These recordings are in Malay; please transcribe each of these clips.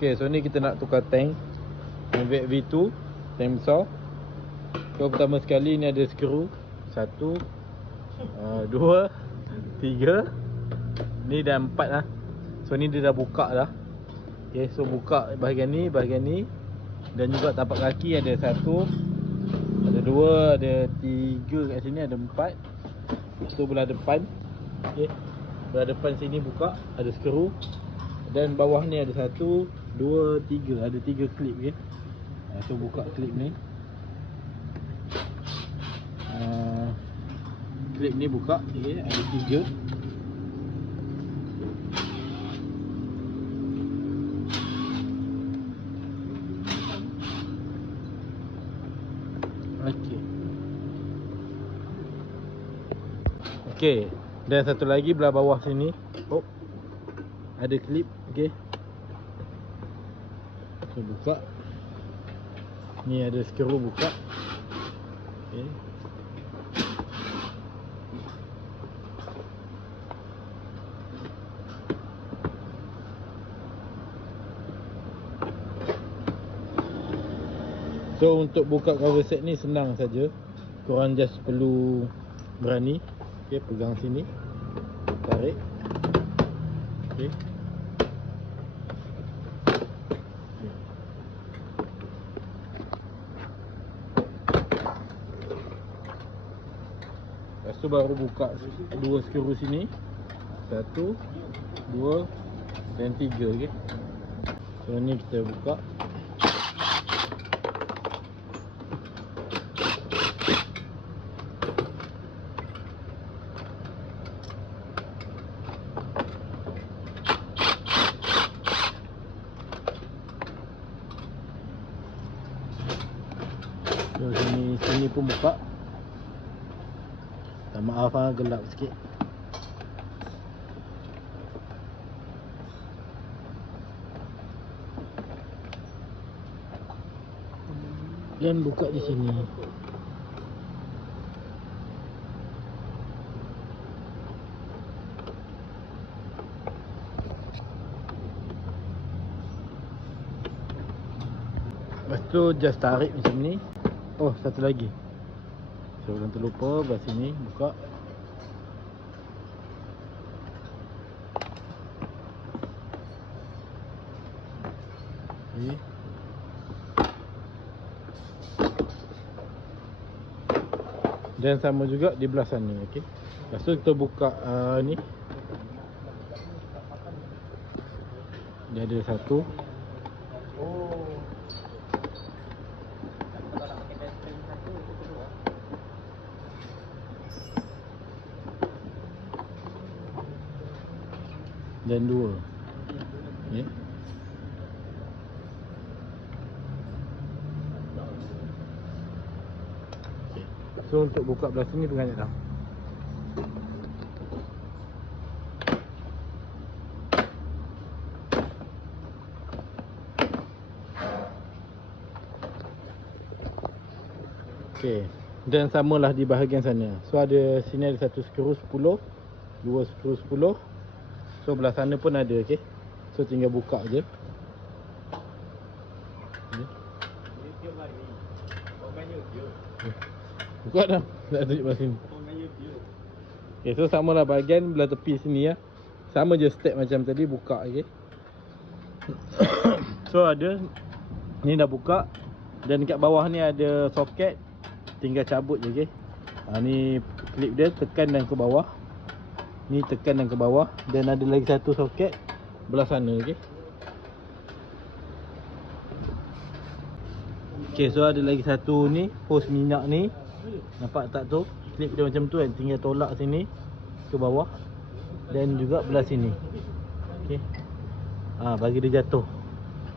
Okay, so ni kita nak tukar tank. Mavic V2 Tank besar. So pertama sekali ni ada skru. Satu uh, Dua Tiga. Ni dah empat lah. So ni dia dah buka dah. Okay, so buka bahagian ni, bahagian ni. Dan juga tapak kaki ada satu Ada dua, ada tiga kat sini, ada empat. So belah depan. Okay Belah depan sini buka, ada skru. Dan bawah ni ada satu Dua, tiga, ada tiga klip okay? uh, So buka klip ni uh, Klip ni buka, okay? ada tiga Okey. Okey. Dan satu lagi belah bawah sini. Oh. Ada klip, okey. So buka. Ni ada skru buka. Okey. So untuk buka cover set ni senang saja. Korang just perlu berani. Okey, pegang sini. Tarik. Okey. Lepas tu baru buka dua skru sini. Satu, dua dan tiga. Okey. So ni kita buka. Sini pun buka. Tak maaf ah gelap sikit. Dan buka di sini. Lepas tu just tarik macam ni Oh satu lagi Sebelum terlupa belah sini buka Okay. Dan sama juga di belah sana okey. Lepas tu kita buka uh, ni Dia ada satu dan dua. Ya. Okay. So untuk buka belah sini pegang dah. Okey. Dan samalah di bahagian sana. So ada sini ada satu skru 10, dua skru 10. So belah sana pun ada okey. So tinggal buka je. Buka dah. Tak tunjuk belah sini. Okay, so samalah bahagian belah tepi sini ya. Sama je step macam tadi buka okey. so ada ni dah buka dan dekat bawah ni ada soket tinggal cabut je okey. Ha ni klip dia tekan dan ke bawah. Ni tekan dan ke bawah dan ada lagi satu soket belah sana okey. Okey so ada lagi satu ni hos minyak ni. Nampak tak tu? Klip dia macam tu kan tinggal tolak sini ke bawah dan juga belah sini. Okey. Ha bagi dia jatuh.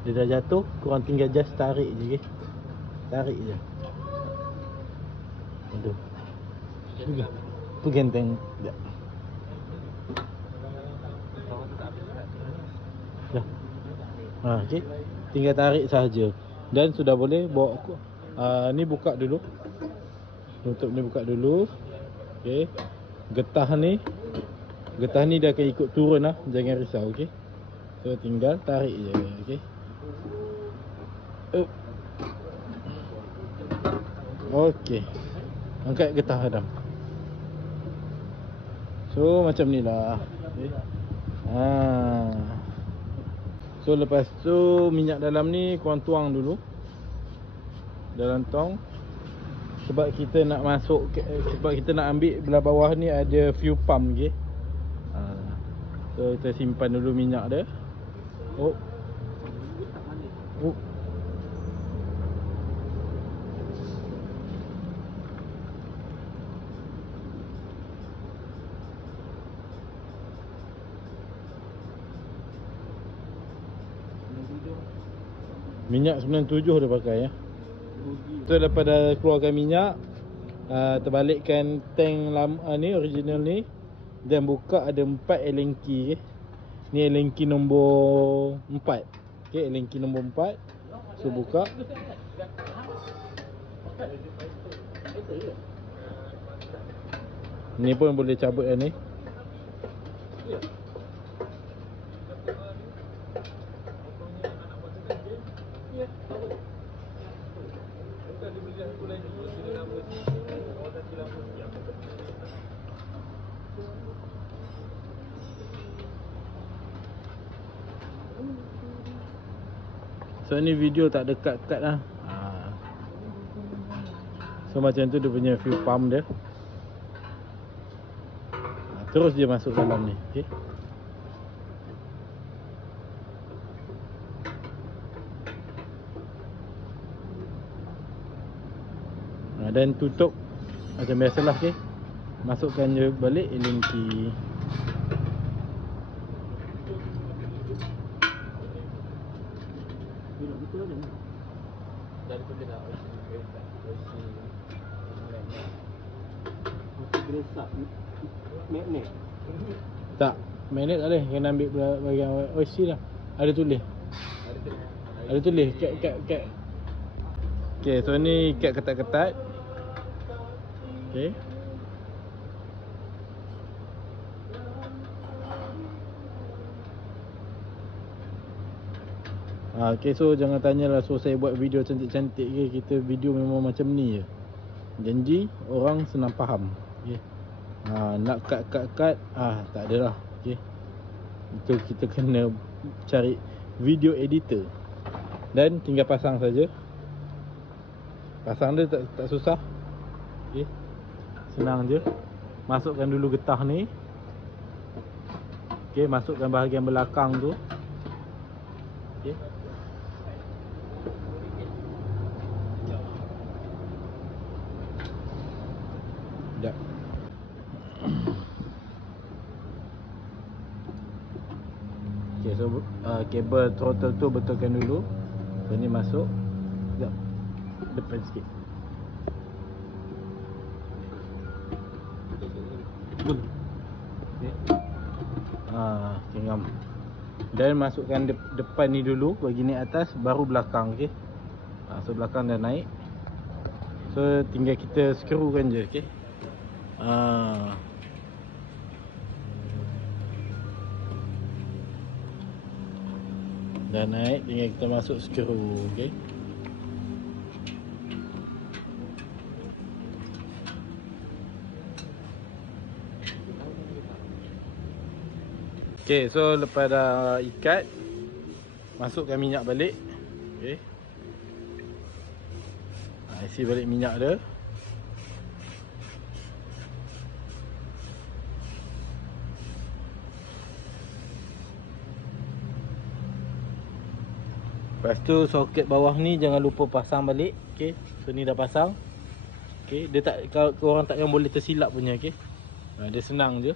Dia dah jatuh, korang tinggal just tarik je okey. Tarik je. Aduh. Juga. Genteng. Sekejap. Ha, okey. Tinggal tarik sahaja. Dan sudah boleh bawa aku. Uh, ni buka dulu. Tutup ni buka dulu. Okey. Getah ni. Getah ni dia akan ikut turun lah. Jangan risau, okey. So tinggal tarik je, okey. Up. Okey. Angkat getah Adam. So macam ni lah. Okay. Ha. So lepas tu minyak dalam ni korang tuang dulu. Dalam tong. Sebab kita nak masuk sebab kita nak ambil belah bawah ni ada fuel pump okey. Ha. So kita simpan dulu minyak dia. Oh. Oh. Minyak 97 dia pakai ya. So lepas dah keluarkan minyak uh, Terbalikkan tank lama uh, ni original ni Dan buka ada 4 Allen key okay. Ni Allen key nombor 4 okay, Allen key nombor 4 So buka Ni pun boleh cabut yang ni So ni video tak cut-cut lah ha. So macam tu dia punya fuel pump dia ha, Terus dia masuk dalam ni okay. Dan tutup. Macam biasalah okay. Masukkan je balik Allen key. Tak Magnet tak boleh Kena ambil bahagian OC lah. Ada tulis. Ada tu Ada tulis. Kat kat kat Okay so ni kat ketat-ketat Okay Ha, okay so jangan tanyalah so saya buat video cantik-cantik ke kita video memang macam ni je janji orang senang faham okay. ha, nak cut-cut-cut ah tak ada lah okay. itu kita kena cari video editor dan tinggal pasang saja pasang dia tak, tak susah okay. Senang je. Masukkan dulu getah ni. Okay, masukkan bahagian belakang tu. Okay. Sekejap. Okay so uh, kabel throttle tu betulkan dulu. So ni masuk. Sekejap. Depan sikit Betul Okay Ah, tinggal dan masukkan de- depan ni dulu bagi naik atas baru belakang okey. Ha, so belakang dah naik. So tinggal kita skrukan je okey. Ah. Dah naik tinggal kita masuk skru okey. Okay, so lepas dah ikat Masukkan minyak balik. Okay. Ha, Isi balik minyak dia. Lepas tu soket bawah ni jangan lupa pasang balik Okay, so ni dah pasang. Okay, dia tak, kau, korang takkan boleh tersilap punya Okay. Ha, Dia senang je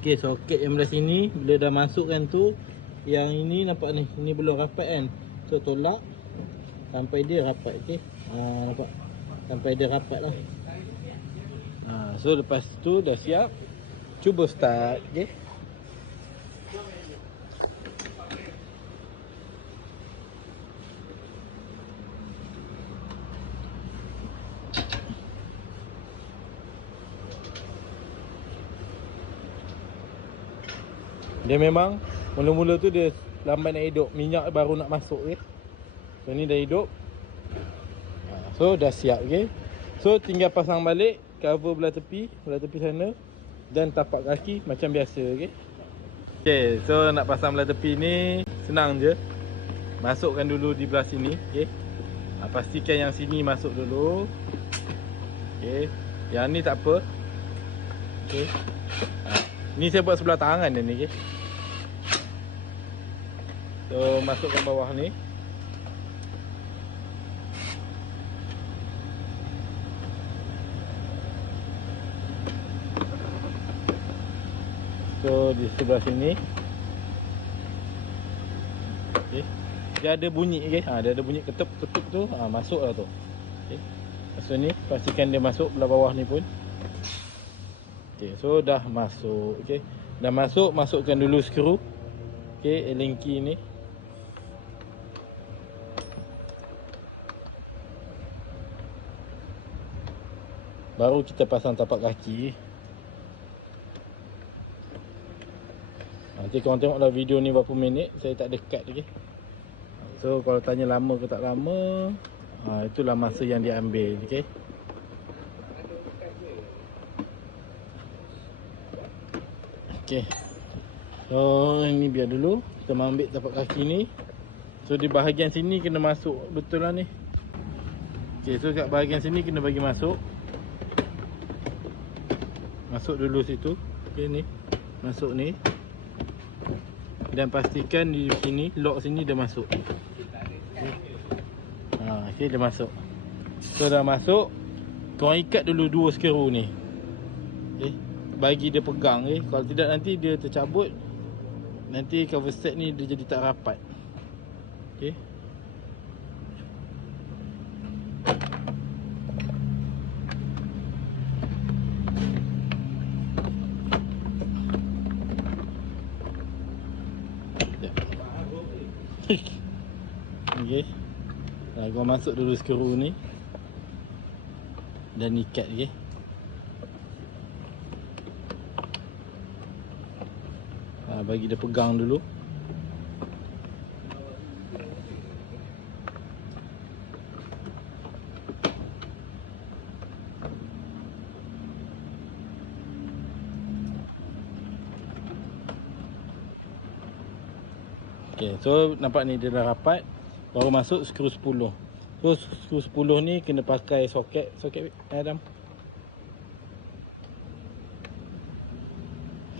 Okey, soket yang belah sini bila dah masukkan tu yang ini nampak ni, ini belum rapat kan. So tolak sampai dia rapat okey. Ha nampak. Sampai dia rapat lah. Ha so lepas tu dah siap. Cuba start okey. Dia memang mula-mula tu dia lambat nak hidup. Minyak baru nak masuk okey. So ni dah hidup. Ha, So dah siap okey. So tinggal pasang balik cover belah tepi, belah tepi sana dan tapak kaki macam biasa okey. Okey, so nak pasang belah tepi ni senang je. Masukkan dulu di belah sini, okey. Ha, pastikan yang sini masuk dulu. Okey. Yang ni tak apa. Okey. Ha, ni saya buat sebelah tangan ni, okey. So masukkan bawah ni. So di sebelah sini. Okey. Dia ada bunyi okey. Ha dia ada bunyi ketup-ketup tu. Ha masuklah tu. Okey. Masuk ni pastikan dia masuk belah bawah ni pun. Okey, so dah masuk okey. Dah masuk, masukkan dulu skru. Okey, Allen key ni. Baru kita pasang tapak kaki. Nanti korang tengoklah video ni berapa minit Saya tak dekat lagi So kalau tanya lama ke tak lama ha, Itulah masa yang dia ambil okay? Okay So ini biar dulu Kita ambil tapak kaki ni So di bahagian sini kena masuk Betul lah ni Okay so kat bahagian sini kena bagi masuk Masuk dulu situ Okay ni Masuk ni dan pastikan di sini lock sini dah masuk. Okay. Ha, okey dah masuk. So dah masuk. Kau ikat dulu dua skru ni. Bagi dia pegang okey. Kalau tidak nanti dia tercabut. Nanti cover set ni dia jadi tak rapat. Okey. Ha, kau masuk dulu skru ni. Dan ikat okey. Ha, bagi dia pegang dulu. Okay, so nampak ni dia dah rapat Baru masuk skru 10 So skru 10 ni kena pakai soket. Soket Adam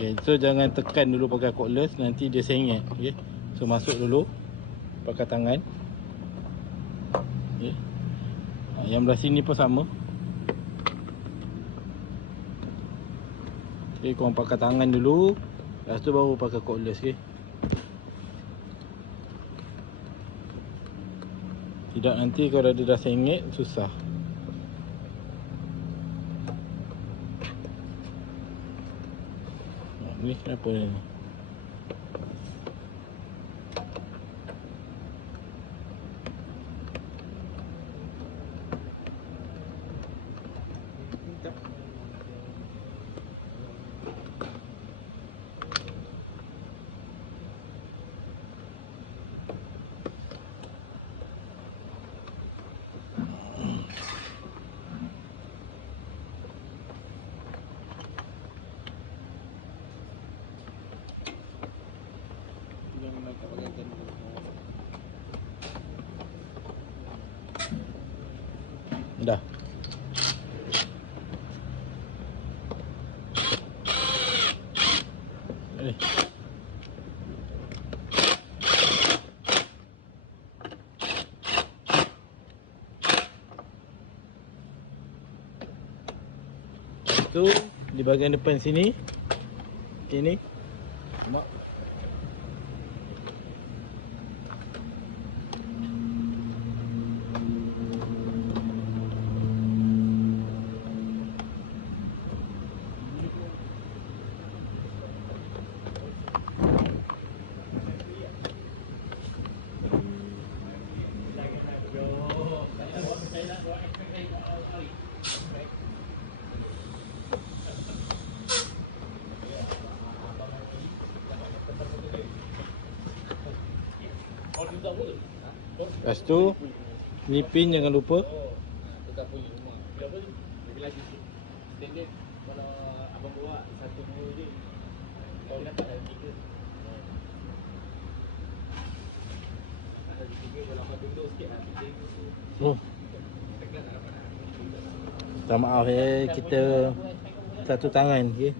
Okay, so jangan tekan dulu pakai cordless Nanti dia sengit okay. So masuk dulu Pakai tangan okay. ha, Yang belah sini pun sama Okay, korang pakai tangan dulu Lepas tu baru pakai cordless okay. Tidak nanti kalau dia dah sengit susah. Nah, ni kenapa ni? Dah. Eh. Di bahagian depan sini. Okey ni. Nampak? Abang duduk sikit lah. Tiga Oh tekan tak maaf ya Kita Satu tangan okay?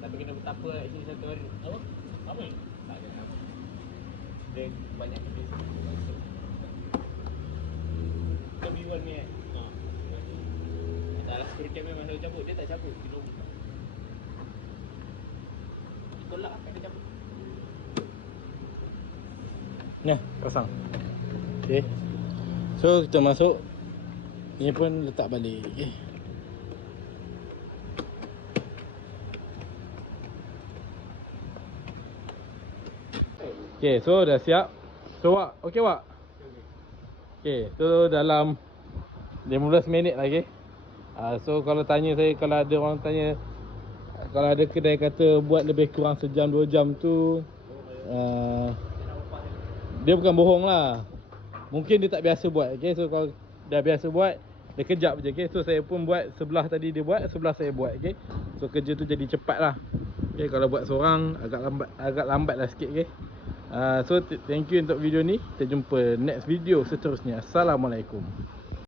Tapi kena betapa actually satu hari. Apa? Apa ni? Tak ada apa. Dia banyak kes. Kita B1 ni eh. Ha. Tak lah security cabut, dia tak cabut. Dia tolak dia cabut. Nah pasang Okay So kita masuk Ni pun letak balik okay. Okay so dah siap So Wak Okay Wak Okay so dalam 15 minit lagi uh, So kalau tanya saya Kalau ada orang tanya Kalau ada kedai kata Buat lebih kurang sejam 2 jam tu uh, Dia bukan bohong lah Mungkin dia tak biasa buat okay? So kalau dah biasa buat Dia kejap je okay? So saya pun buat Sebelah tadi dia buat Sebelah saya buat okay? So kerja tu jadi cepat lah okay? Kalau buat seorang Agak lambat Agak lambat lah sikit okay? Uh, So thank you untuk video ni. Kita jumpa next video seterusnya. Assalamualaikum